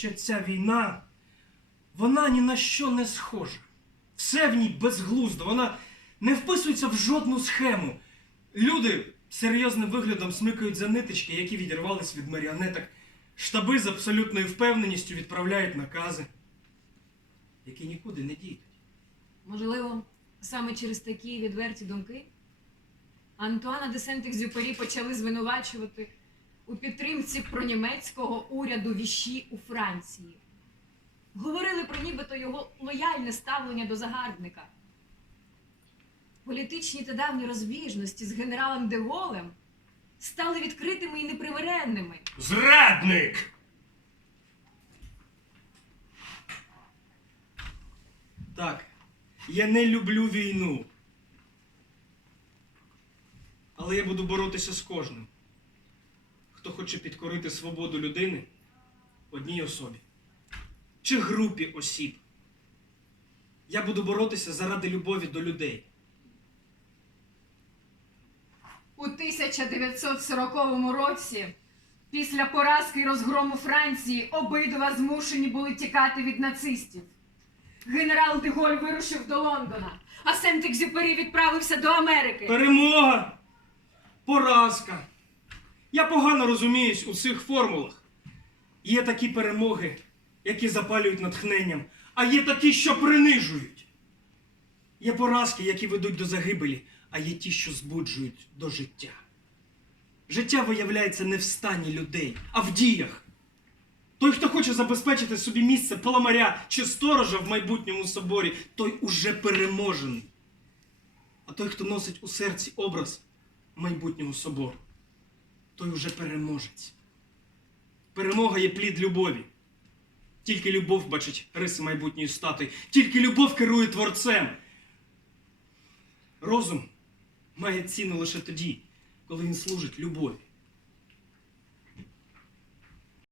що ця війна, вона ні на що не схожа. Все в ній безглуздо, вона не вписується в жодну схему. Люди серйозним виглядом смикають за ниточки, які відірвались від маріонеток. Штаби з абсолютною впевненістю відправляють накази, які нікуди не дійдуть. Можливо, саме через такі відверті думки Антуана де Сент-Екзюпері почали звинувачувати у підтримці пронімецького уряду віші у Франції. Говорили про нібито його лояльне ставлення до загарбника. Політичні та давні розбіжності з генералом де Голем стали відкритими і непримиренними. Зрадник! Так, я не люблю війну. Але я буду боротися з кожним, хто хоче підкорити свободу людини одній особі чи групі осіб. Я буду боротися заради любові до людей. У 1940 році, після поразки і розгрому Франції, обидва змушені були тікати від нацистів. Генерал Деголь вирушив до Лондона, а Сент-Екзюпері відправився до Америки. Перемога! Поразка! Я погано розуміюсь у цих формулах. Є такі перемоги, які запалюють натхненням, а є такі, що принижують. Є поразки, які ведуть до загибелі, а є ті, що збуджують до життя. Життя виявляється не в стані людей, а в діях. Той, хто хоче забезпечити собі місце паламаря чи сторожа в майбутньому соборі, той уже переможений. А той, хто носить у серці образ майбутнього собору, той уже переможець. Перемога є плід любові. Тільки любов бачить риси майбутньої стати, тільки любов керує творцем. Розум має ціну лише тоді, коли він служить любові.